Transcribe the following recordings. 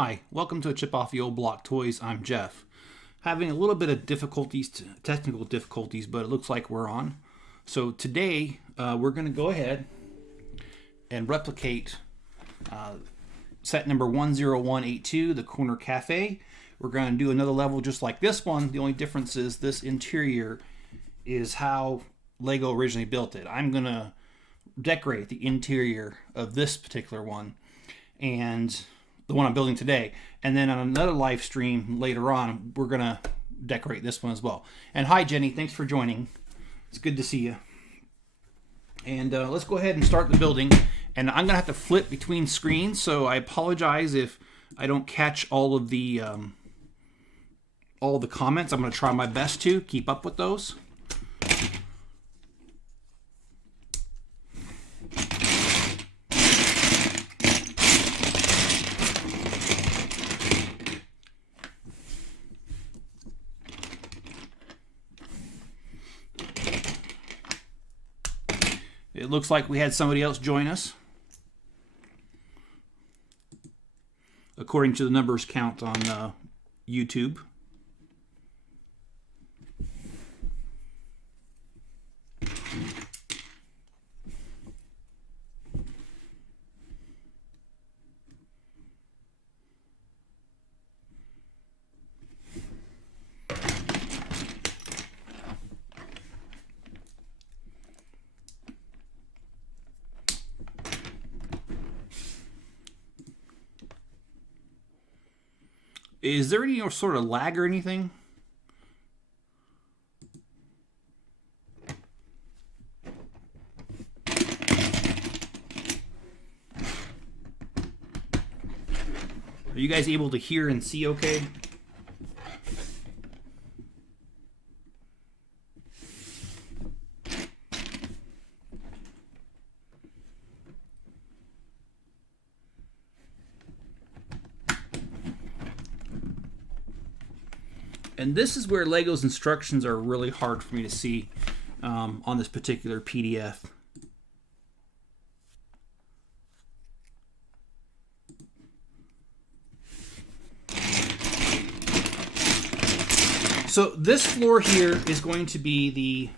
Hi, welcome to a Chip Off the Old Block Toys. I'm Jeff. Having a little bit of technical difficulties, but it looks like we're on. So today we're going to go ahead and replicate set number 10182, the Corner Cafe. We're going to do another level just like this one. The only difference is this interior is how Lego originally built it. I'm going to decorate the interior of this particular one and the one I'm building today, and then on another live stream later on we're gonna decorate this one as well. And hi Jenny, thanks for joining. It's good to see you. And let's go ahead and start the building, and I'm gonna have to flip between screens, so I apologize if I don't catch all of the comments. I'm gonna try my best to keep up with those. It looks like we had somebody else join us, according to the numbers count on YouTube. Is there any sort of lag or anything? Are you guys able to hear and see okay? And this is where Lego's instructions are really hard for me to see on this particular PDF. So this floor here is going to be the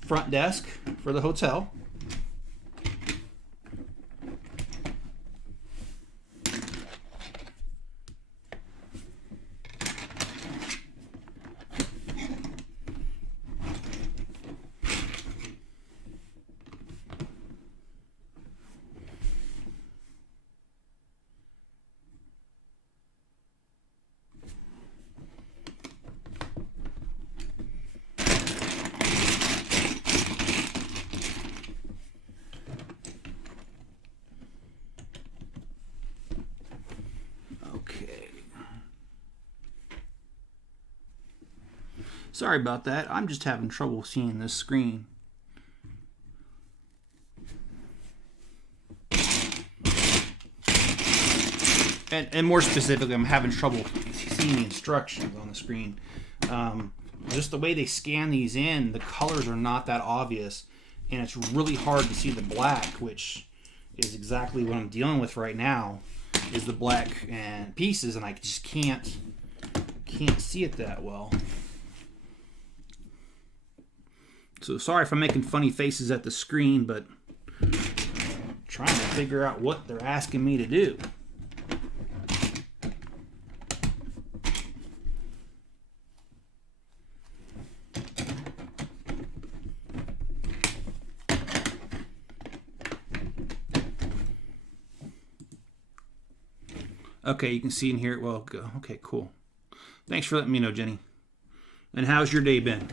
front desk for the hotel. Sorry about that. I'm just having trouble seeing this screen. And more specifically, I'm having trouble seeing the instructions on the screen. Just the way they scan these in, the colors are not that obvious, and it's really hard to see the black, which is exactly what I'm dealing with right now, is the black and pieces, and I just can't see it that well. So sorry if I'm making funny faces at the screen, but I'm trying to figure out what they're asking me to do. Okay, you can see in here. Well, okay, cool. Thanks for letting me know, Jenny. And how's your day been?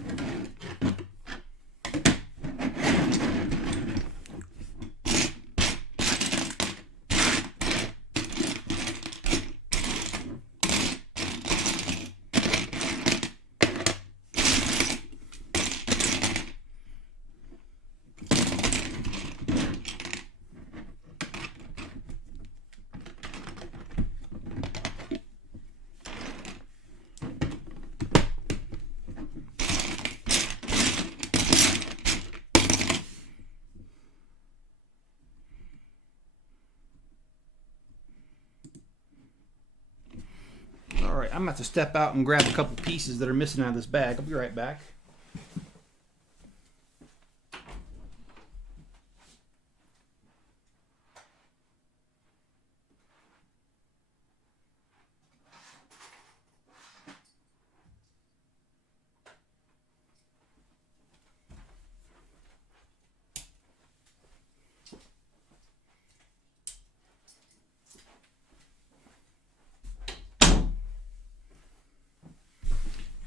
I'm going to have to step out and grab a couple pieces that are missing out of this bag. I'll be right back.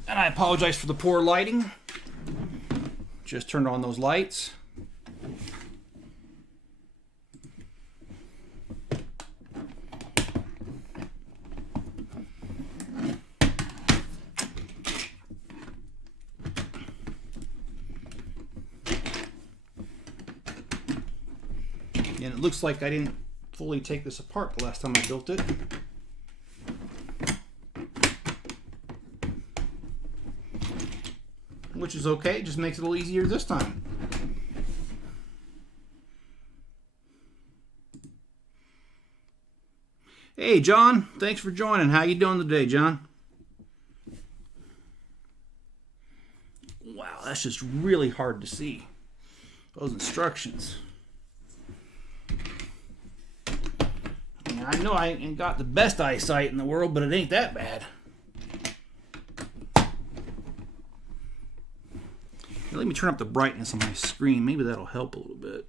And I apologize for the poor lighting. Just turned on those lights. And it looks like I didn't fully take this apart the last time I built it. Which is okay, it just makes it a little easier this time. Hey John, thanks for joining. How you doing today, John? Wow, that's just really hard to see. Those instructions. I mean, I know I ain't got the best eyesight in the world, but it ain't that bad. Let me turn up the brightness on my screen. Maybe that'll help a little bit.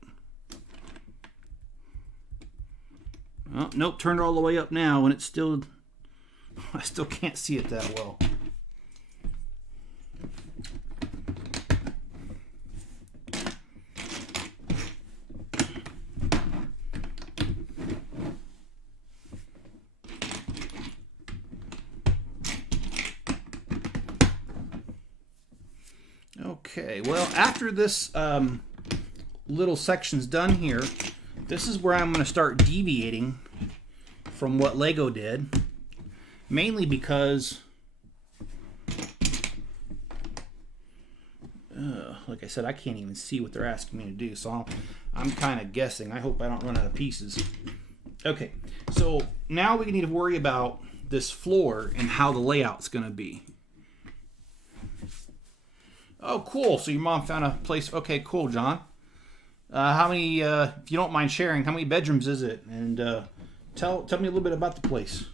Oh, nope, turned all the way up now, and it's still... I still can't see it that well. Okay, well, after this little section's done here, this is where I'm going to start deviating from what Lego did, mainly because, like I said, I can't even see what they're asking me to do, so I'm kind of guessing. I hope I don't run out of pieces. Okay, so now we need to worry about this floor and how the layout's going to be. Oh, cool. So your mom found a place. Okay, cool, John. How many, if you don't mind sharing, how many bedrooms is it? And tell me a little bit about the place.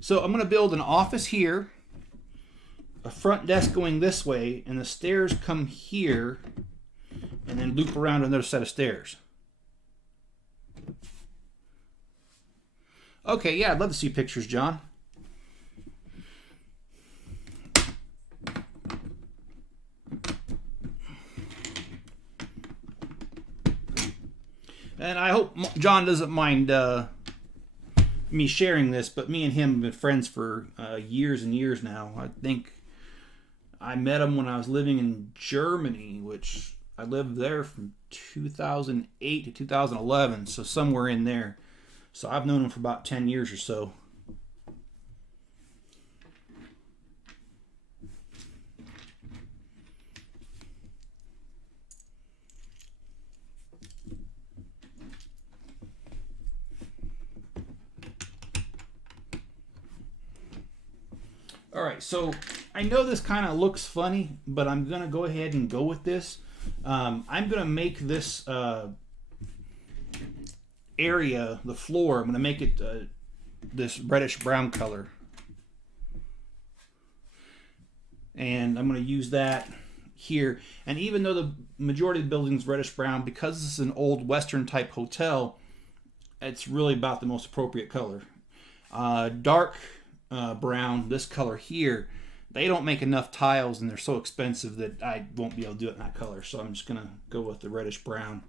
So I'm going to build an office here, a front desk going this way, and the stairs come here, and then loop around another set of stairs. Okay, yeah, I'd love to see pictures, John. And I hope John doesn't mind me sharing this, but me and him have been friends for years and years now. I think I met him when I was living in Germany, which I lived there from 2008 to 2011, so somewhere in there. So I've known him for about 10 years or so. All right, so I know this kind of looks funny, but I'm going to go ahead and go with this. I'm going to make this area, the floor, I'm going to make it this reddish brown color. And I'm going to use that here. And even though the majority of the building's reddish brown, because this is an old Western type hotel, it's really about the most appropriate color. Dark brown, this color here, they don't make enough tiles and they're so expensive that I won't be able to do it in that color. So I'm just going to go with the reddish brown.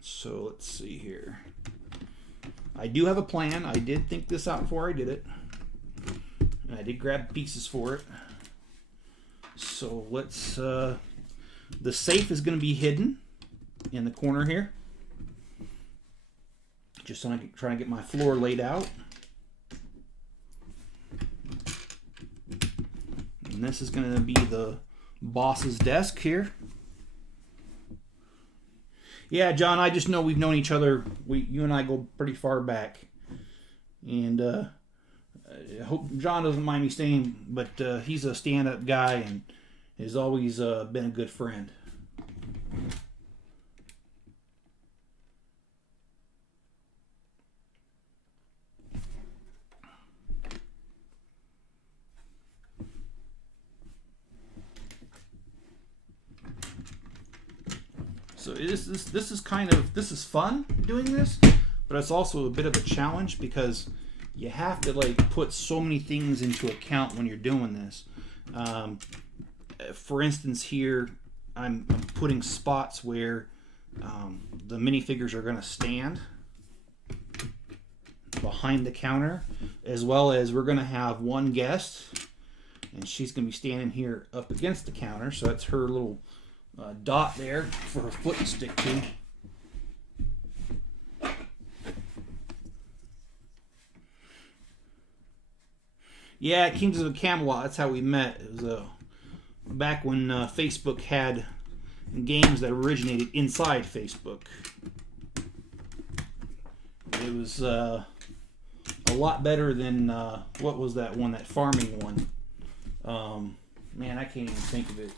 So let's see here. I do have a plan. I did think this out before I did it. And I did grab pieces for it. So let's, the safe is going to be hidden in the corner here. Just so I can try to get my floor laid out. And this is going to be the boss's desk here. Yeah, John, I just know we've known each other. You and I go pretty far back. And I hope John doesn't mind me saying, but he's a stand-up guy and has always been a good friend. So this is fun doing this, but it's also a bit of a challenge because you have to like put so many things into account when you're doing this. For instance, here I'm putting spots where the minifigures are going to stand behind the counter, as well as we're going to have one guest, and she's going to be standing here up against the counter. So that's her little dot there for her foot to stick to. Yeah, it came to the Camelot. That's how we met. It was back when Facebook had games that originated inside Facebook. It was a lot better than what was that one? That farming one. Man, I can't even think of it.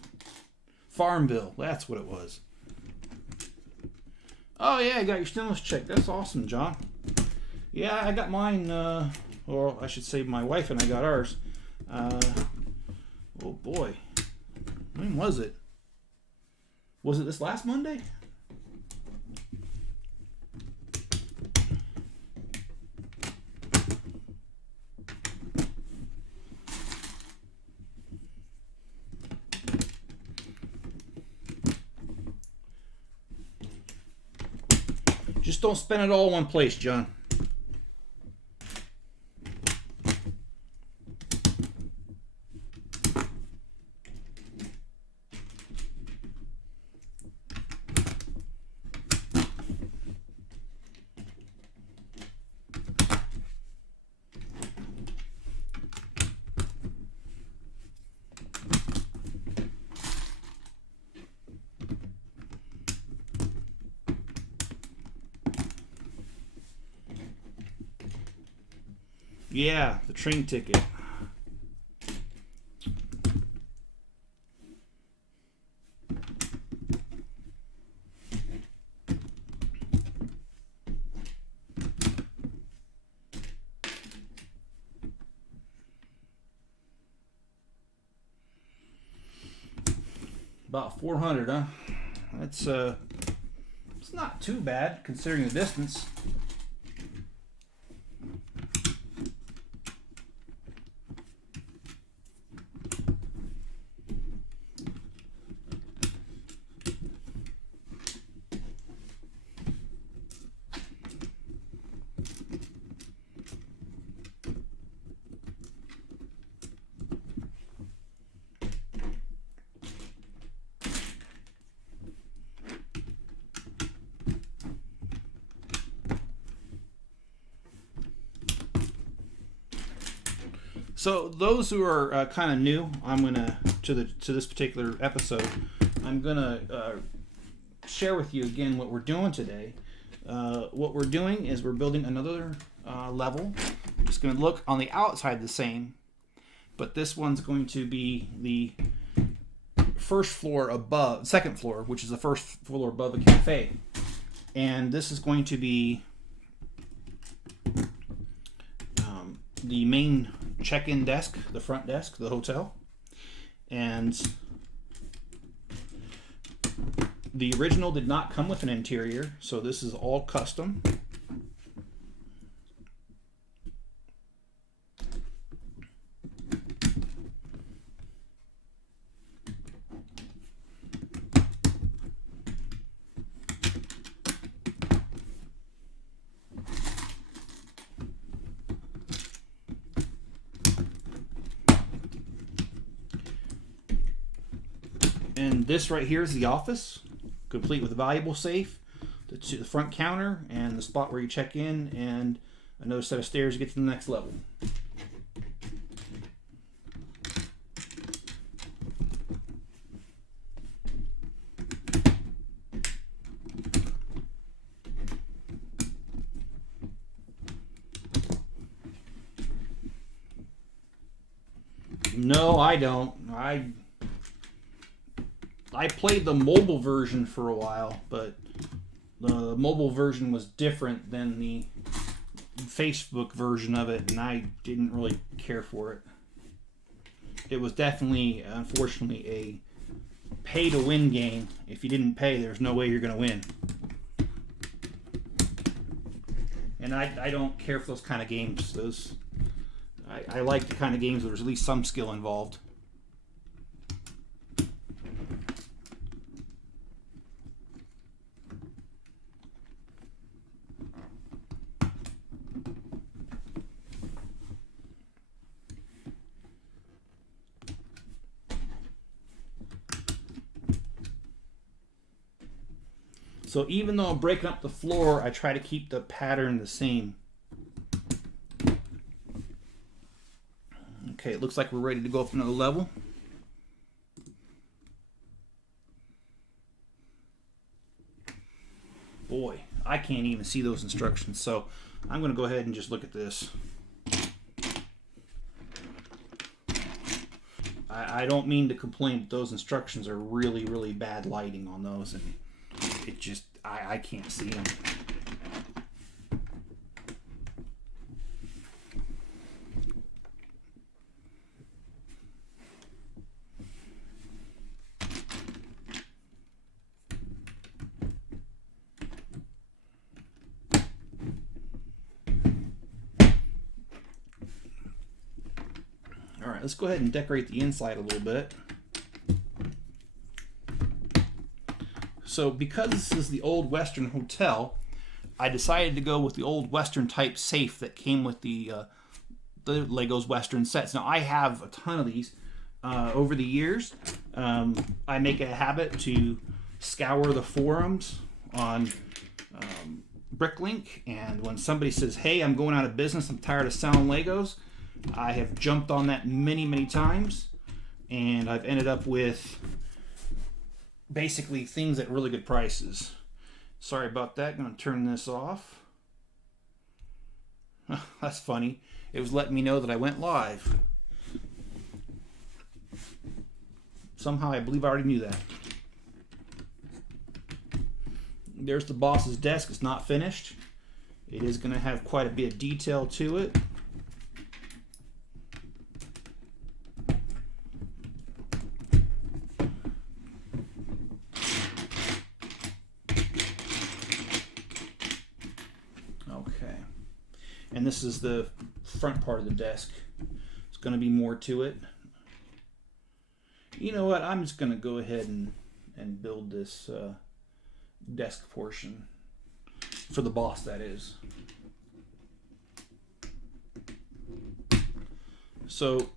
Farmville. That's what it was. Oh yeah, I got your stimulus check. That's awesome, John. Yeah, I got mine. Or I should say my wife and I got ours. Oh boy. When was it? Was it this last Monday? Just don't spend it all in one place, John. Yeah, the train ticket. About 400, huh? That's it's not too bad considering the distance. So those who are kind of new, I'm gonna to this particular episode, I'm gonna share with you again what we're doing today. What we're doing is we're building another level. It's going to look on the outside the same, but this one's going to be the first floor above, second floor, which is the first floor above the cafe, and this is going to be the main check-in desk, the front desk, the hotel. And the original did not come with an interior, so this is all custom. And this right here is the office, complete with a valuable safe, the front counter, and the spot where you check in, and another set of stairs to get to the next level. No, I don't. I played the mobile version for a while, but the mobile version was different than the Facebook version of it, and I didn't really care for it. It was definitely, unfortunately, a pay-to-win game. If you didn't pay, there's no way you're going to win. And I don't care for those kind of games. I like the kind of games where there's at least some skill involved. So even though I'm breaking up the floor, I try to keep the pattern the same. Okay, it looks like we're ready to go up another level. Boy, I can't even see those instructions, so I'm going to go ahead and just look at this. I don't mean to complain, but those instructions are really, really bad lighting on those, and it just, I can't see them. All right, let's go ahead and decorate the inside a little bit. So because this is the old Western hotel, I decided to go with the old Western type safe that came with the Lego's Western sets. Now I have a ton of these over the years. I make it a habit to scour the forums on Bricklink, and when somebody says, hey, I'm going out of business, I'm tired of selling Legos, I have jumped on that many, many times, and I've ended up with basically things at really good prices. Sorry about that. I'm going to turn this off. That's funny. It was letting me know that I went live. Somehow I believe I already knew that. There's the boss's desk. It's not finished. It is going to have quite a bit of detail to it. And this is the front part of the desk. It's going to be more to it. You know what? I'm just going to go ahead and build this desk portion for the boss, that is. So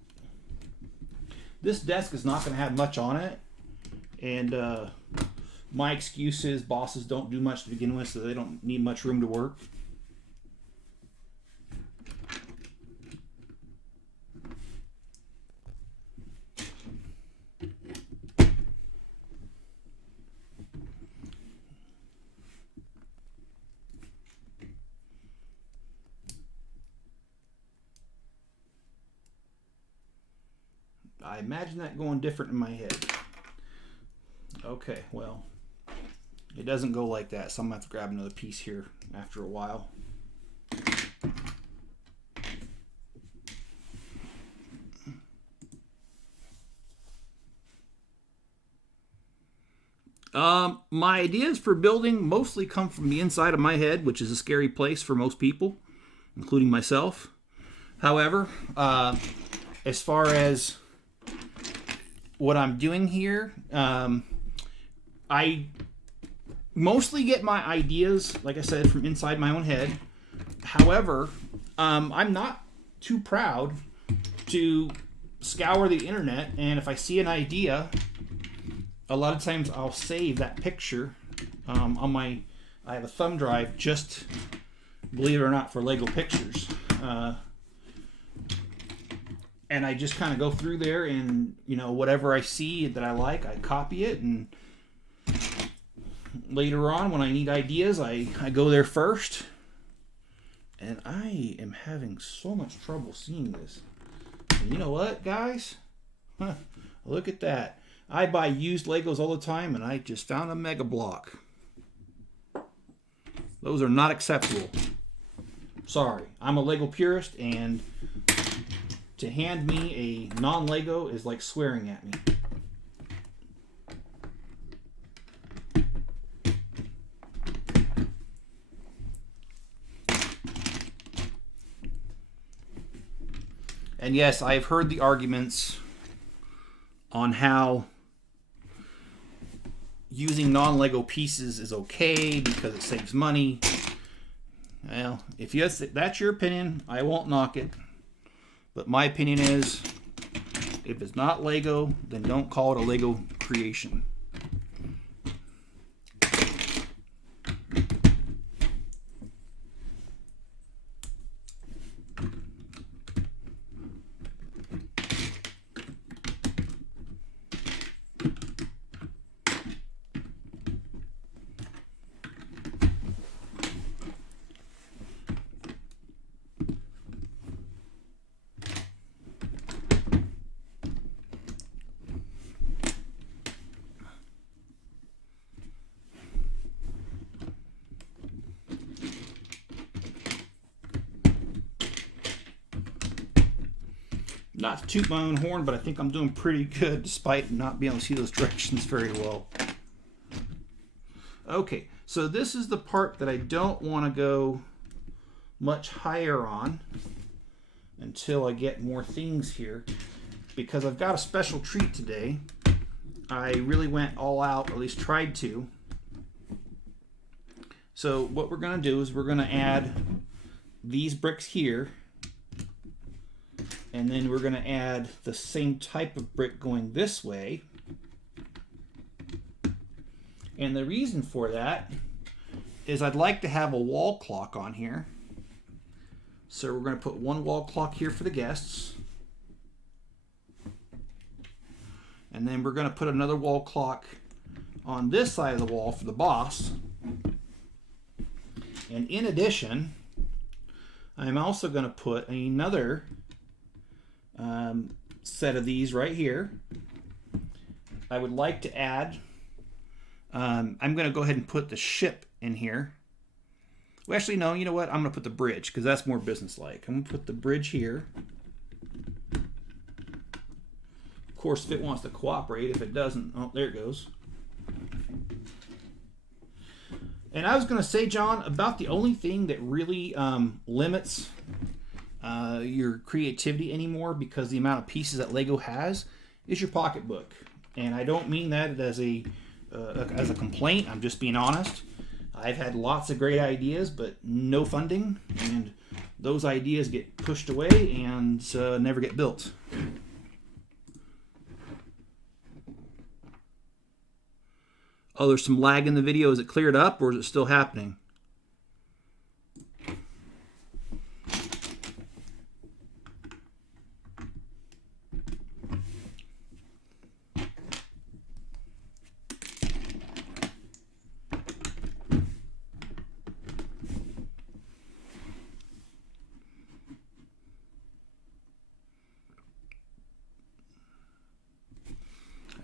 this desk is not going to have much on it. And my excuse is bosses don't do much to begin with, so they don't need much room to work. I imagine that going different in my head. Okay, well, it doesn't go like that, so I'm going to have to grab another piece here after a while. My ideas for building mostly come from the inside of my head, which is a scary place for most people, including myself. However, as far as what I'm doing here, I mostly get my ideas, like I said, from inside my own head. However, I'm not too proud to scour the internet, and if I see an idea, a lot of times I'll save that picture on my, I have a thumb drive just, believe it or not, for Lego pictures. And I just kind of go through there and, you know, whatever I see that I like, I copy it. And later on, when I need ideas, I go there first. And I am having so much trouble seeing this. And you know what, guys? Huh, look at that. I buy used Legos all the time, and I just found a Mega Block. Those are not acceptable. Sorry, I'm a Lego purist, and to hand me a non-Lego is like swearing at me. And yes, I've heard the arguments on how using non-Lego pieces is okay because it saves money. Well, if that's your opinion, I won't knock it. But my opinion is, if it's not Lego, then don't call it a Lego creation. Not to toot my own horn, but I think I'm doing pretty good despite not being able to see those directions very well. Okay, so this is the part that I don't want to go much higher on until I get more things here, because I've got a special treat today. I really went all out, at least tried to. So what we're going to do is we're going to add these bricks here. And then we're going to add the same type of brick going this way. And the reason for that is I'd like to have a wall clock on here. So we're going to put one wall clock here for the guests. And then we're going to put another wall clock on this side of the wall for the boss. And in addition, I'm also going to put another set of these right here. I would like to add, I'm going to go ahead and put the ship in here. Well, actually, no, you know what? I'm going to put the bridge because that's more businesslike. I'm going to put the bridge here. Of course, if it wants to cooperate. If it doesn't, oh, there it goes. And I was going to say, John, about the only thing that really limits your creativity anymore, because the amount of pieces that Lego has, is your pocketbook. And I don't mean that as a complaint. I'm just being honest. I've had lots of great ideas, but no funding, and those ideas get pushed away and never get built. Oh, there's some lag in the video. Is it cleared up, or is it still happening?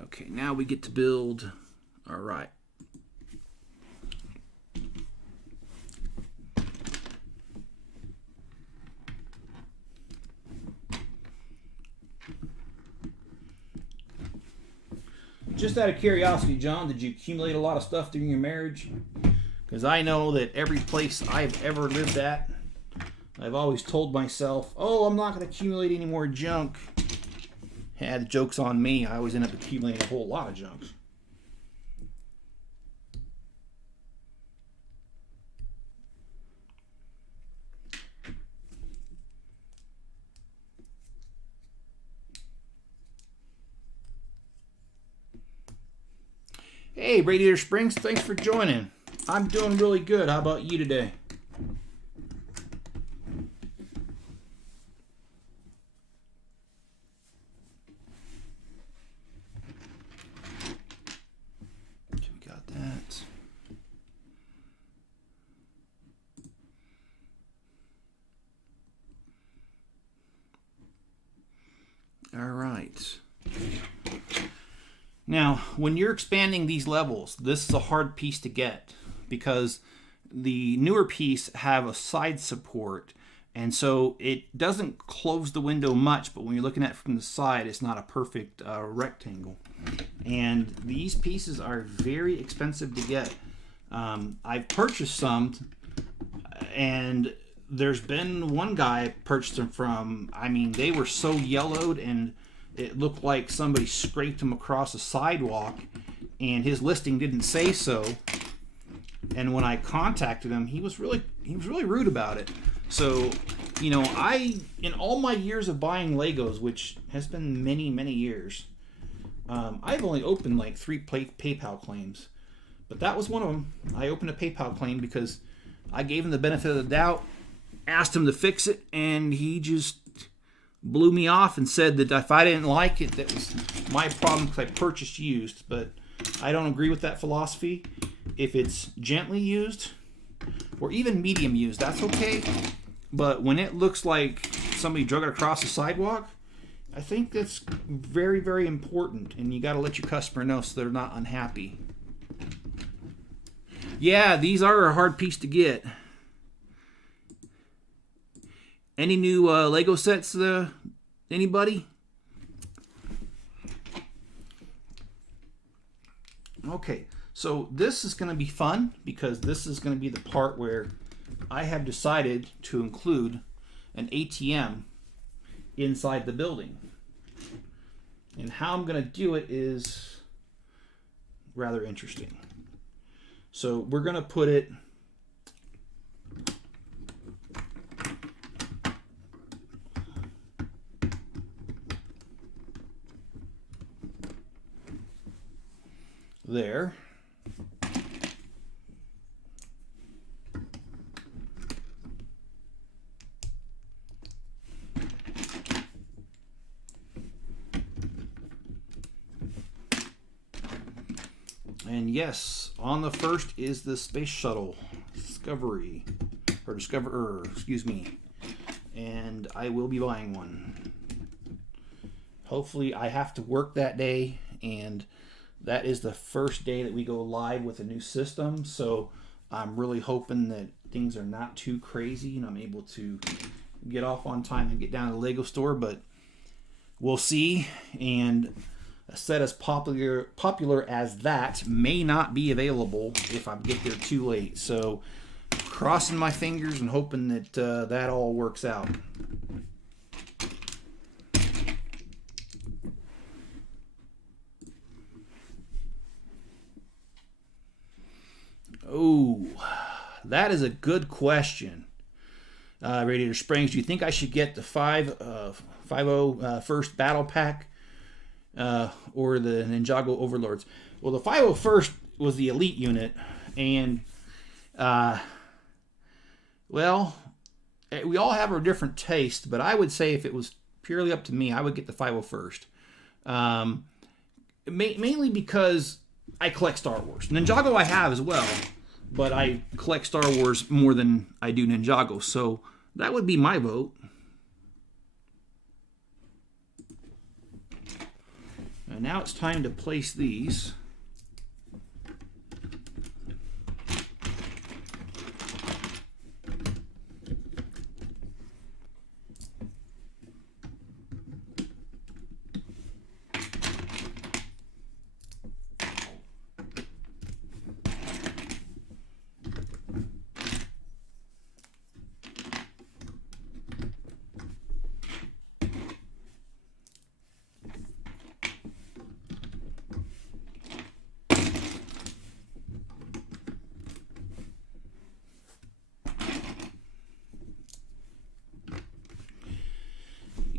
Okay, now we get to build. All right. Just out of curiosity, John, did you accumulate a lot of stuff during your marriage? Because I know that every place I've ever lived at, I've always told myself, oh, I'm not going to accumulate any more junk. Yeah, the joke's on me. I always end up accumulating a whole lot of junk. Hey, Radiator Springs, thanks for joining. I'm doing really good. How about you today? Okay, we got that. All right. Now, when you're expanding these levels, this is a hard piece to get because the newer piece have a side support, and so it doesn't close the window much, but when you're looking at it from the side, it's not a perfect rectangle. And these pieces are very expensive to get. I've purchased some, and there's been one guy I purchased them from. I mean, they were so yellowed, and it looked like somebody scraped them across a sidewalk, and his listing didn't say so. And when I contacted him, he was really rude about it. So, you know, in all my years of buying Legos, which has been many, many years, I've only opened like 3 PayPal claims. But that was one of them. I opened a PayPal claim because I gave him the benefit of the doubt, asked him to fix it, and he just blew me off and said that if I didn't like it, that was my problem because I purchased used. But I don't agree with that philosophy. If it's gently used or even medium used, that's okay. But when it looks like somebody drug it across the sidewalk, I think that's very, very important, and you got to let your customer know so they're not unhappy. Yeah, these are a hard piece to get. Any new Lego sets, anybody? Okay, so this is going to be fun because this is going to be the part where I have decided to include an ATM inside the building. And how I'm going to do it is rather interesting. So we're going to put it there. And yes, on the first is the space shuttle Discovery, or Discoverer, excuse me. And I will be buying one. Hopefully I have to work that day, and that is the first day that we go live with a new system. So I'm really hoping that things are not too crazy and I'm able to get off on time and get down to the Lego store, but we'll see. And a set as popular as that may not be available if I get there too late. So crossing my fingers and hoping that that all works out. Oh, that is a good question. Radiator Springs, do you think I should get the 5.0 first battle pack or the Ninjago Overlords? Well, the 5.0 first was the elite unit, and well, we all have our different taste, but I would say if it was purely up to me, I would get the 5.0 first. Mainly because I collect Star Wars. Ninjago I have as well, but I collect Star Wars more than I do Ninjago, so that would be my vote. And now it's time to place these.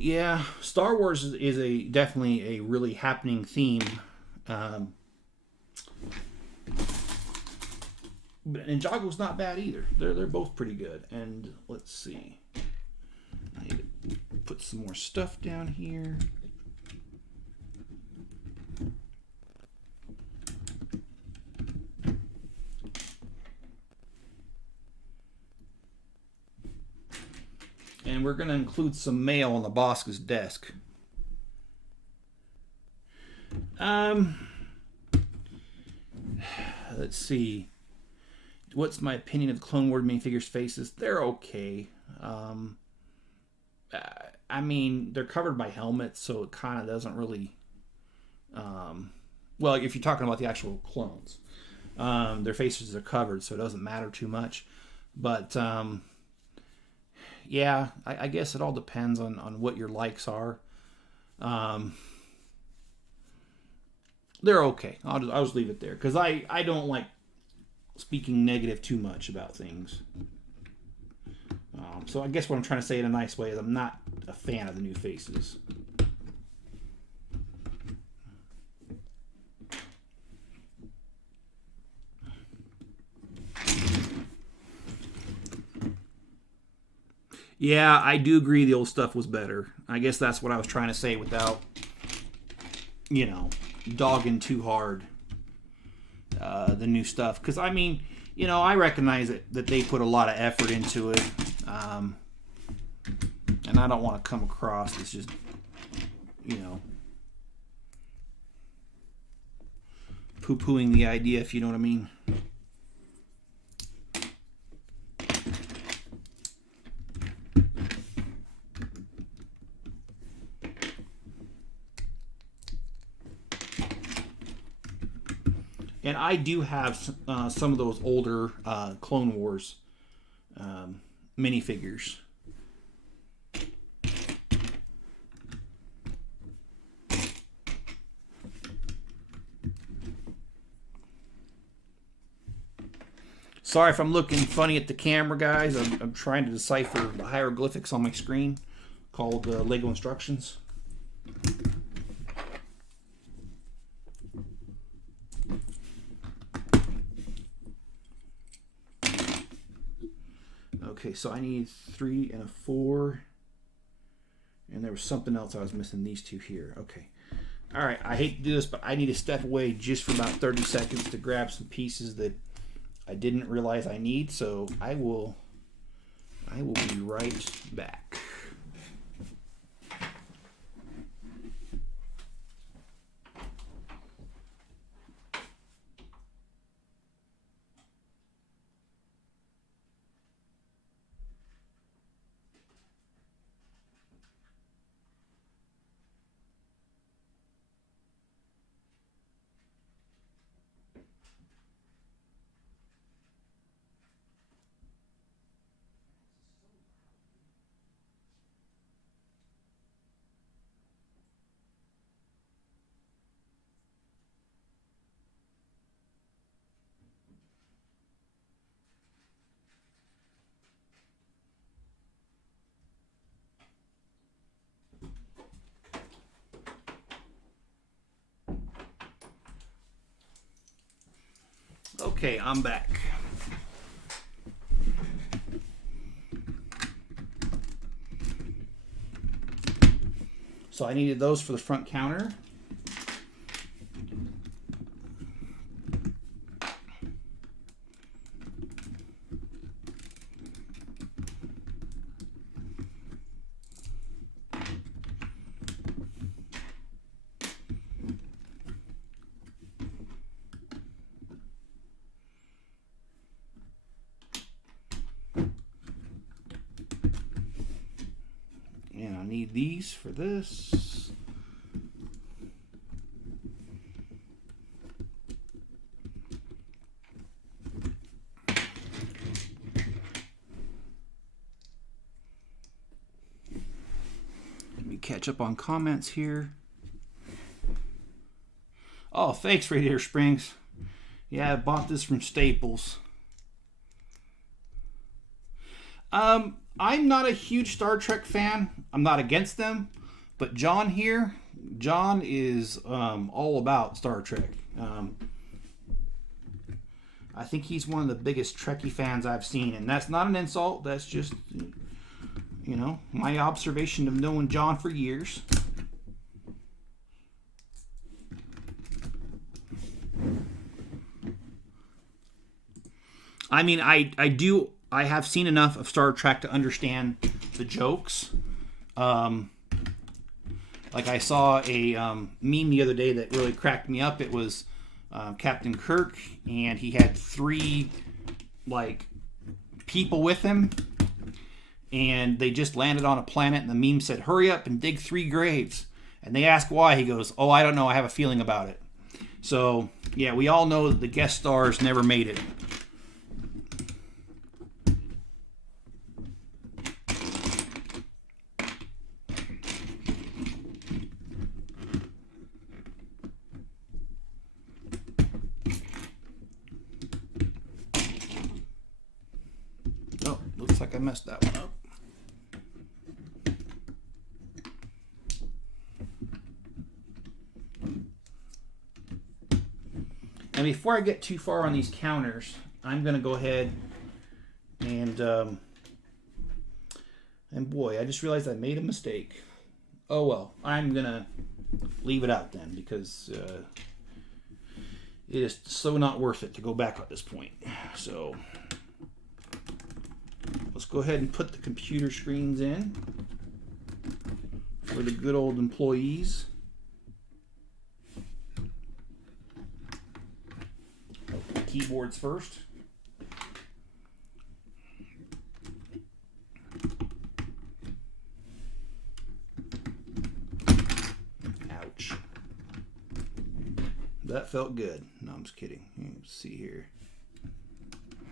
Yeah, Star Wars is definitely a really happening theme. But Ninjago's not bad either. They're both pretty good. And let's see. I need to put some more stuff down here. And we're going to include some mail on the boss's desk. let's see. What's my opinion of the Clone Wars minifigures' faces? They're okay. I mean, they're covered by helmets, so it kind of doesn't really... well, if you're talking about the actual clones, their faces are covered, so it doesn't matter too much. But, yeah, I guess it all depends on what your likes are. They're okay. I'll just leave it there, because I don't like speaking negative too much about things. So I guess what I'm trying to say in a nice way is I'm not a fan of the new faces. Yeah, I do agree the old stuff was better. I guess that's what I was trying to say without, dogging too hard the new stuff. Because, I mean, I recognize that they put a lot of effort into it. And I don't want to come across as just, poo-pooing the idea, if you know what I mean. And I do have some of those older Clone Wars minifigures. Sorry if I'm looking funny at the camera, guys. I'm trying to decipher the hieroglyphics on my screen called Lego instructions. Okay, so I need 3 and a 4. And there was something else I was missing, these two here. Okay. All right, I hate to do this, but I need to step away just for about 30 seconds to grab some pieces that I didn't realize I need. So I will be right back. Okay, I'm back. So I needed those for the front counter. And I need these for this. Let me catch up on comments here. Oh, thanks, Radiator Springs. Yeah, I bought this from Staples. I'm not a huge Star Trek fan. I'm not against them, but John is all about Star Trek. I think he's one of the biggest Trekkie fans I've seen, and that's not an insult. That's just, my observation of knowing John for years. I mean, I have seen enough of Star Trek to understand the jokes. Like I saw a meme the other day that really cracked me up. It was Captain Kirk, and he had 3 like people with him, and they just landed on a planet, and the meme said, "Hurry up and dig 3 graves." And they ask why. He goes, "Oh, I don't know. I have a feeling about it." So yeah, we all know that the guest stars never made it. Oh, looks like I messed that one up. And before I get too far on these counters, I'm going to go ahead and boy, I just realized I made a mistake. Oh well, I'm going to leave it out then, because it is so not worth it to go back at this point. So let's go ahead and put the computer screens in for the good old employees. Keyboards first. Ouch. That felt good. No, I'm just kidding. Let's see here.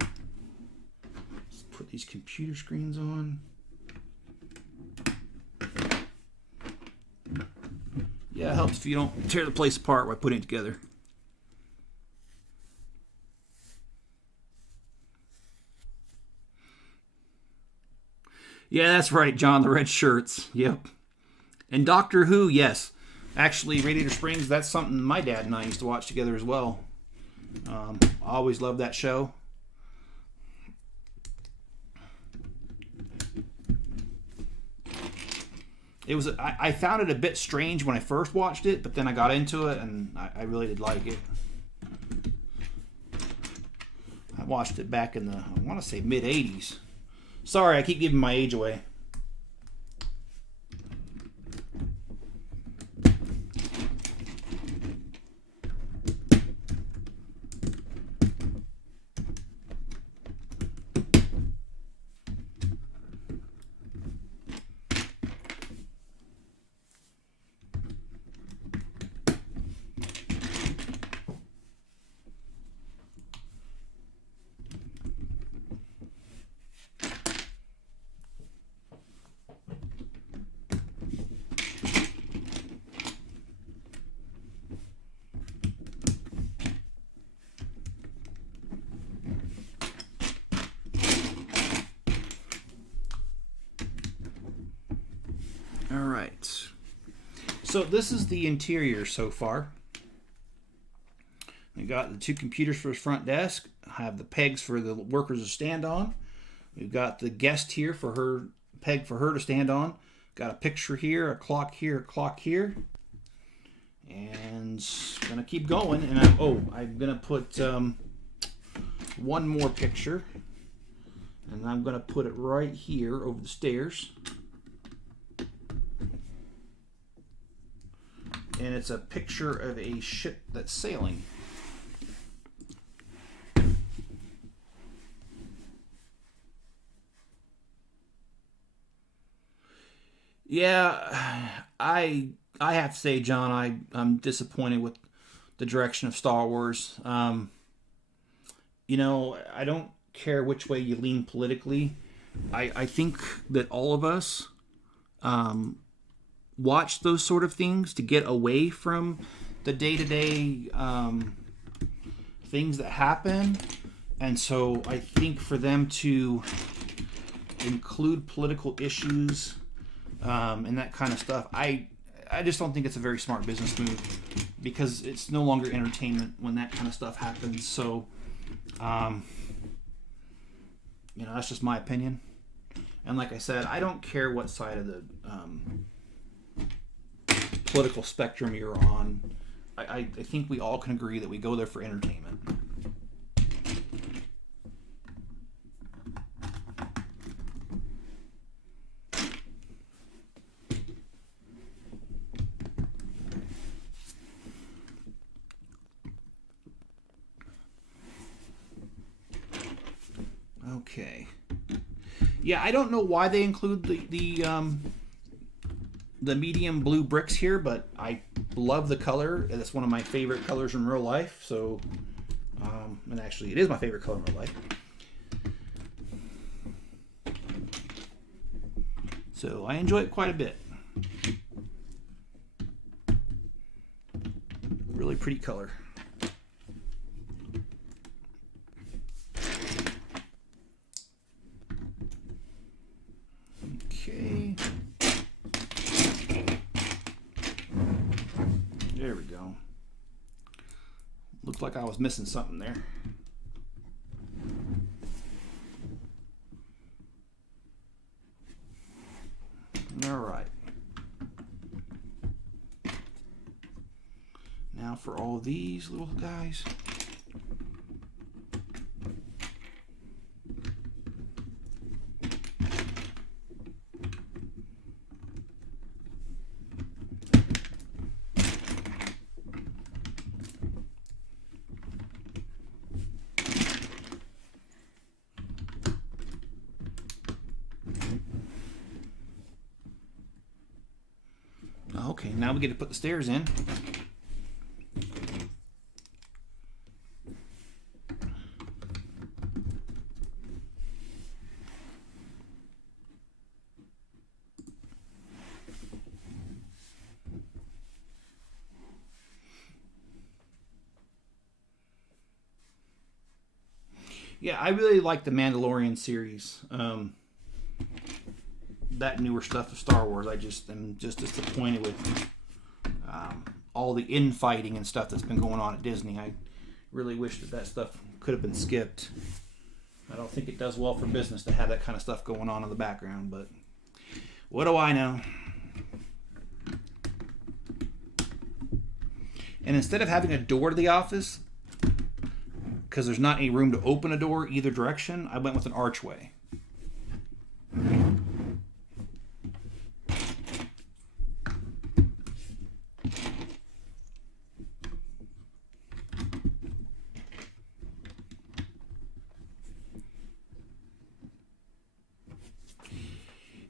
Let's put these computer screens on. Yeah, it helps if you don't tear the place apart while putting it together. Yeah, that's right, John, the red shirts. Yep. And Doctor Who, yes. Actually, Radiator Springs, that's something my dad and I used to watch together as well. I always loved that show. I found it a bit strange when I first watched it, but then I got into it, and I really did like it. I watched it back in the, I want to say, mid-'80s. Sorry, I keep giving my age away. Alright, so this is the interior so far. We got the 2 computers for the front desk. I have the pegs for the workers to stand on. We've got the guest here for her, peg for her to stand on. Got a picture here, a clock here, a clock here. And gonna keep going, and I'm gonna put one more picture, and I'm gonna put it right here over the stairs. And it's a picture of a ship that's sailing. Yeah, I have to say, John, I'm disappointed with the direction of Star Wars. You know, I don't care which way you lean politically. I think that all of us watch those sort of things to get away from the day-to-day things that happen. And so I think for them to include political issues and that kind of stuff, I just don't think it's a very smart business move, because it's no longer entertainment when that kind of stuff happens. So, you know, that's just my opinion. And like I said, I don't care what side of the political spectrum you're on. I think we all can agree that we go there for entertainment. Yeah, I don't know why they include the medium blue bricks here, but I love the color. It's one of my favorite colors in real life. So, and actually, it is my favorite color in real life. So I enjoy it quite a bit. Really pretty color. Okay. There we go. Looked like I was missing something there. All right. Now for all these little guys. Okay, now we get to put the stairs in. Yeah, I really like the Mandalorian series. That newer stuff of Star Wars, I just am just disappointed with all the infighting and stuff that's been going on at Disney. I really wish that stuff could have been skipped. I don't think it does well for business to have that kind of stuff going on in the background, but what do I know? And instead of having a door to the office, because there's not any room to open a door either direction, I went with an archway.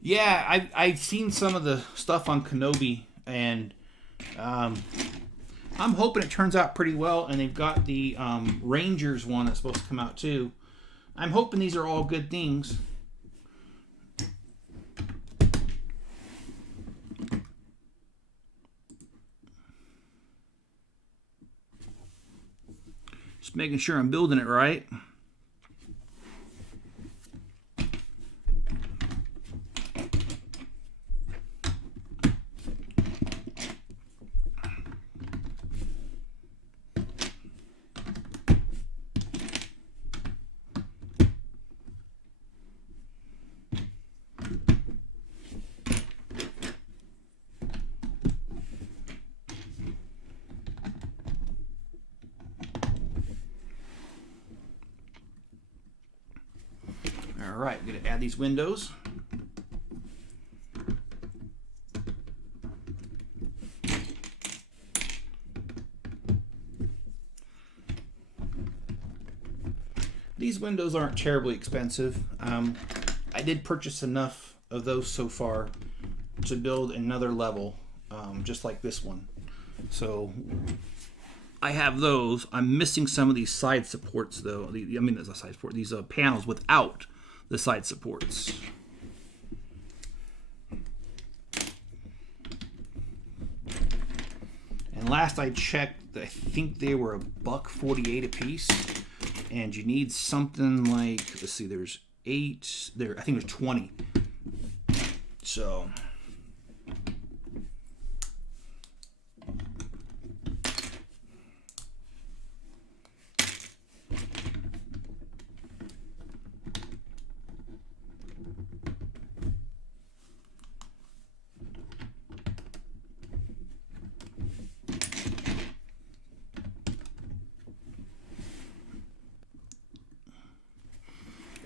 Yeah, I've seen some of the stuff on Kenobi, and I'm hoping it turns out pretty well. And they've got the Rangers one that's supposed to come out too. I'm hoping these are all good things. Just making sure I'm building it right. All right, I'm going to add these windows. These windows aren't terribly expensive. I did purchase enough of those so far to build another level, just like this one. So I have those. I'm missing some of these side supports, though. I mean, there's a side support. These panels without the side supports. And last I checked, I think they were $1.48 a piece. And you need something like, let's see, there's 8 there. I think there's 20. So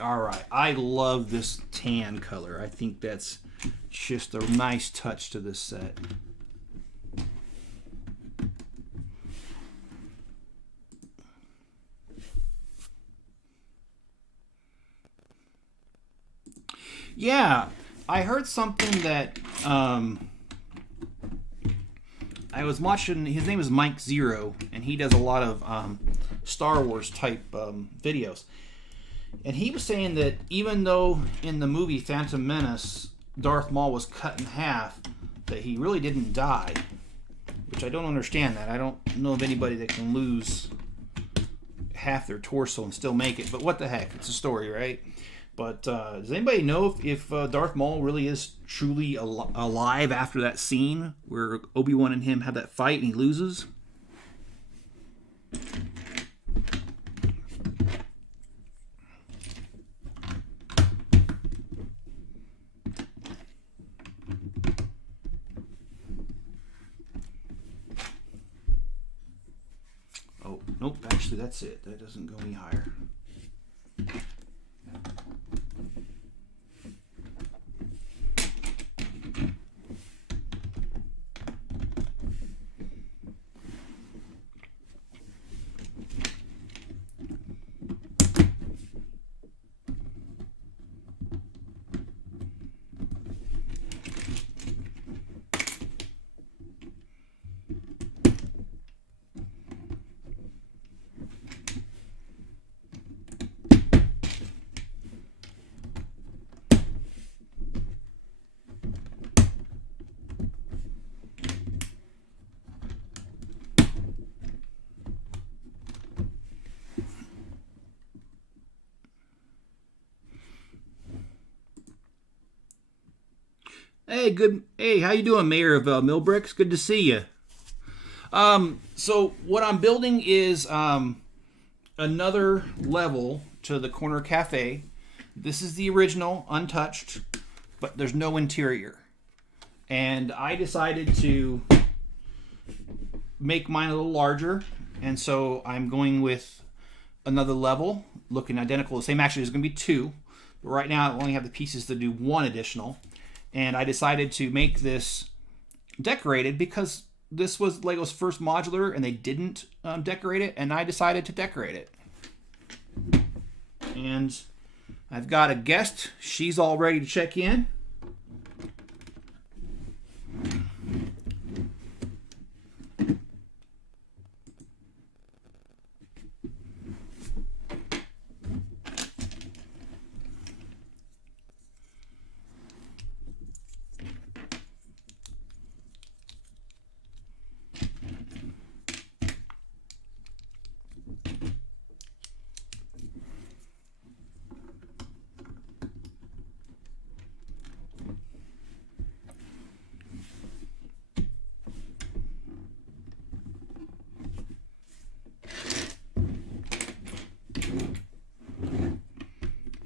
all right, I love this tan color. I think that's just a nice touch to this set. Yeah, I heard something that I was watching. His name is Mike Zero, and he does a lot of Star Wars type videos. And he was saying that even though in the movie Phantom Menace, Darth Maul was cut in half, that he really didn't die. Which I don't understand that. I don't know of anybody that can lose half their torso and still make it. But what the heck? It's a story, right? But does anybody know if Darth Maul really is truly alive after that scene where Obi-Wan and him have that fight and he loses? Oh, nope, actually that's it. That doesn't go any higher. Hey, good. Hey, how you doing, Mayor of Millbricks? Good to see you. So what I'm building is another level to the corner cafe. This is the original, untouched, but there's no interior. And I decided to make mine a little larger, and so I'm going with another level, looking identical. The same. Actually, there's going to be two, but right now I only have the pieces to do one additional. And I decided to make this decorated because this was Lego's first modular and they didn't decorate it, and I decided to decorate it. And I've got a guest. She's all ready to check in.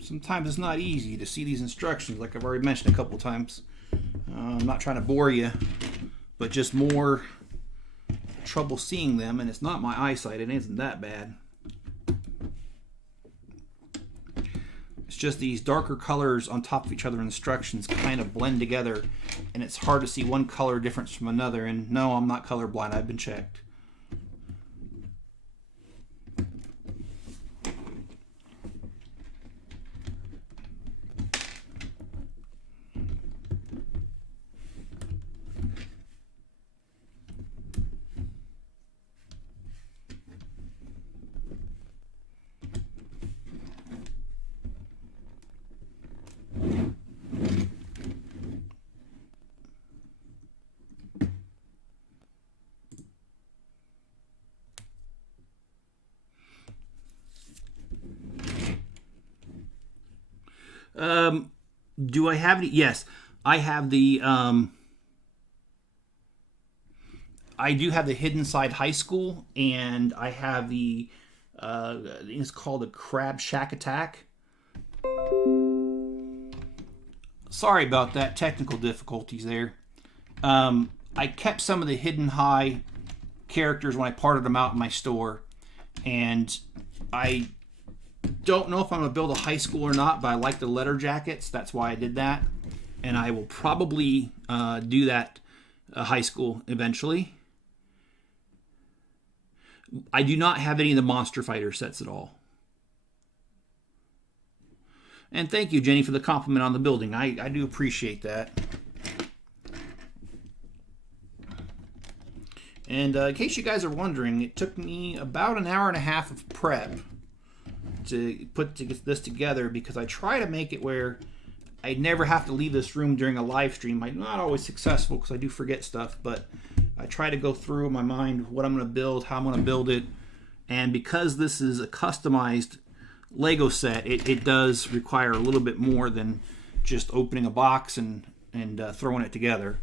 Sometimes it's not easy to see these instructions, like I've already mentioned a couple times. I'm not trying to bore you, but just more trouble seeing them, and it's not my eyesight. It isn't that bad. It's just these darker colors on top of each other instructions kind of blend together, and it's hard to see one color difference from another. And no, I'm not colorblind. I've been checked. Do I have any? Yes, I have the. I do have the Hidden Side High School, and I have the. I think it's called the Crab Shack Attack. Sorry about that, technical difficulties there. I kept some of the Hidden High characters when I parted them out in my store, and I don't know if I'm going to build a high school or not, but I like the letter jackets. That's why I did that. And I will probably do that high school eventually. I do not have any of the Monster Fighter sets at all. And thank you, Jenny, for the compliment on the building. I do appreciate that. And in case you guys are wondering, it took me about an hour and a half of prep to put this together, because I try to make it where I never have to leave this room during a live stream. I'm not always successful because I do forget stuff, but I try to go through in my mind what I'm going to build, how I'm going to build it. And because this is a customized Lego set, it does require a little bit more than just opening a box and throwing it together.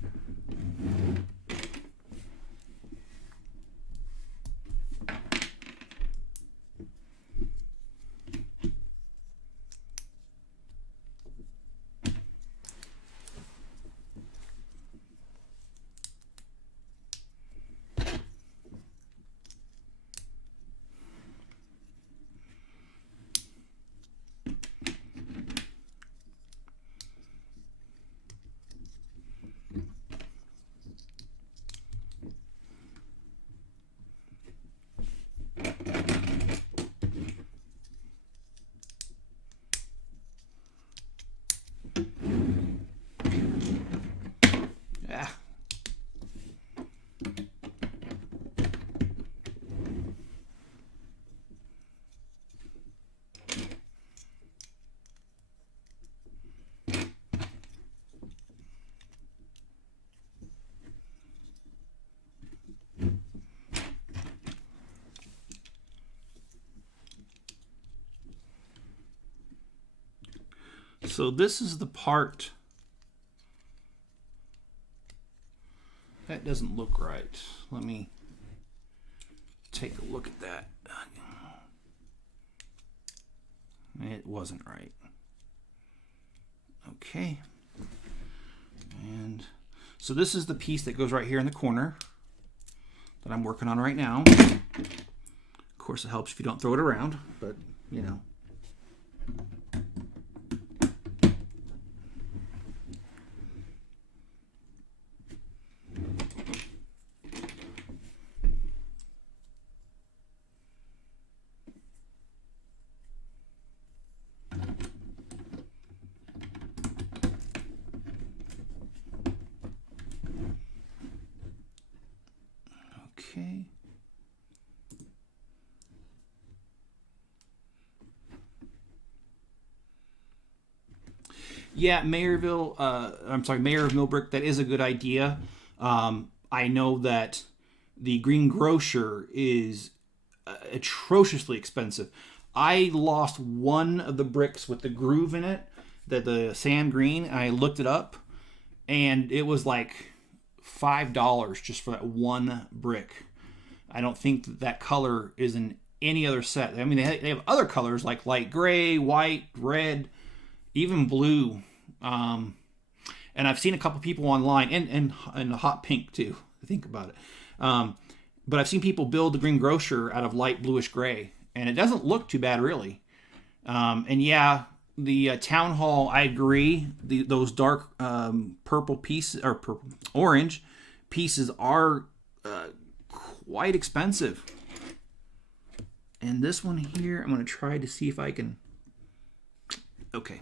So this is the part that doesn't look right. Let me take a look at that. It wasn't right. Okay. And so this is the piece that goes right here in the corner that I'm working on right now. Of course, it helps if you don't throw it around, but you know. Okay. Yeah, Mayor of Millbrook, that is a good idea. I know that the green grocer is atrociously expensive. I lost one of the bricks with the groove in it, the sand green, and I looked it up, and it was like $5 just for that one brick. I don't think that color is in any other set. I mean, they have other colors like light gray, white, red, even blue. And I've seen a couple people online, and hot pink too. Think about it. But I've seen people build the green grocer out of light bluish gray, and it doesn't look too bad really. And yeah, the town hall, I agree. Those dark purple pieces or orange pieces are quite expensive. And this one here, I'm going to try to see if I can. Okay.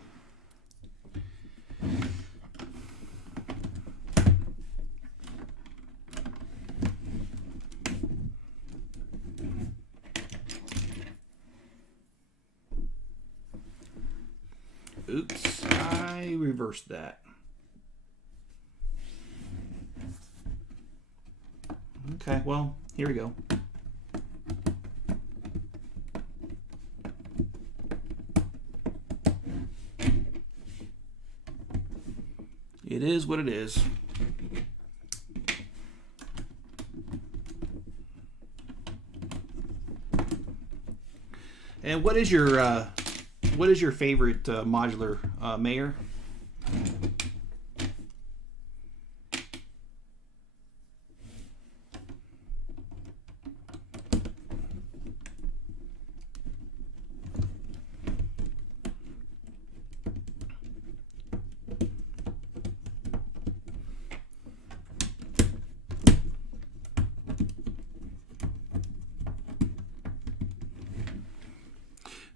Oops, I reversed that. Okay, well, here we go. It is what it is. And what is your favorite modular, Mayor?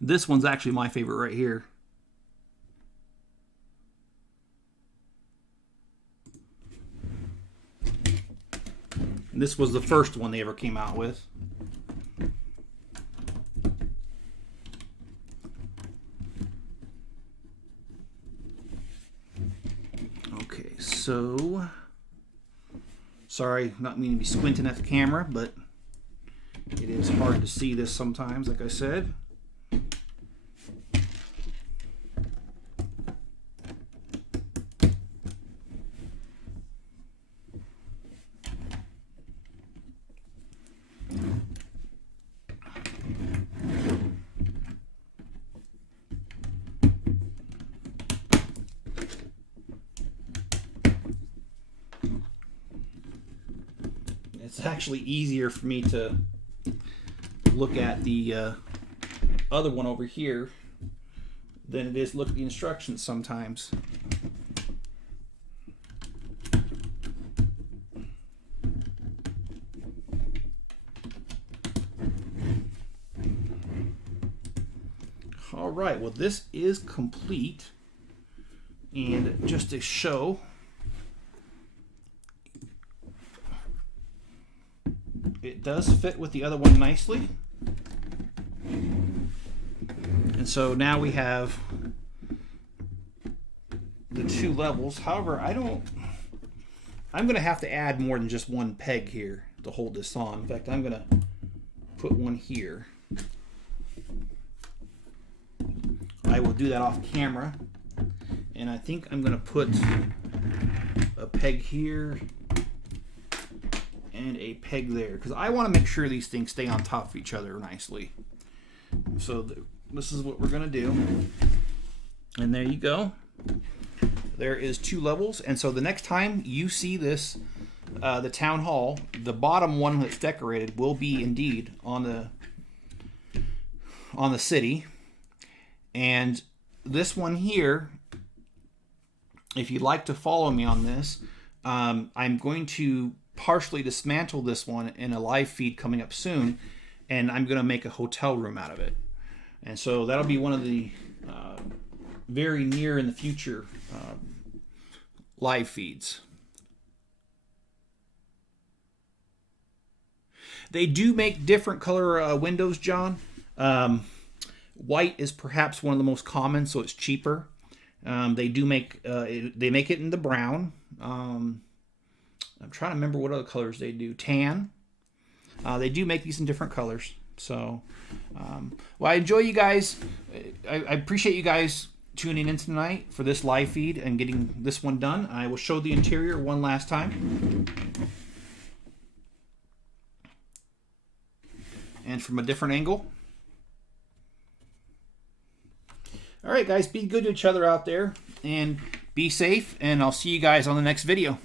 This one's actually my favorite right here. And this was the first one they ever came out with. Okay, so sorry, not meaning to be squinting at the camera, but it is hard to see this sometimes, like I said. It's actually easier for me to look at the other one over here than it is look at the instructions sometimes. All right, well, this is complete. And just to show, it does fit with the other one nicely. And so now we have the two levels. However, I'm going to have to add more than just one peg here to hold this on. In fact, I'm going to put one here. I will do that off camera. And I think I'm going to put a peg here and a peg there, because I want to make sure these things stay on top of each other nicely. So this is what we're going to do. And there you go. There is two levels. And so the next time you see this, the town hall, the bottom one that's decorated will be indeed on the city. And this one here, if you'd like to follow me on this, I'm going to partially dismantle this one in a live feed coming up soon, and I'm going to make a hotel room out of it. And so that'll be one of the very near in the future live feeds. They do make different color windows, John. White is perhaps one of the most common, so it's cheaper. They do make they make it in the brown. I'm trying to remember what other colors they do. Tan. They do make these in different colors. So, well, I enjoy you guys. I appreciate you guys tuning in tonight for this live feed and getting this one done. I will show the interior one last time. And from a different angle. All right, guys, be good to each other out there and be safe. And I'll see you guys on the next video.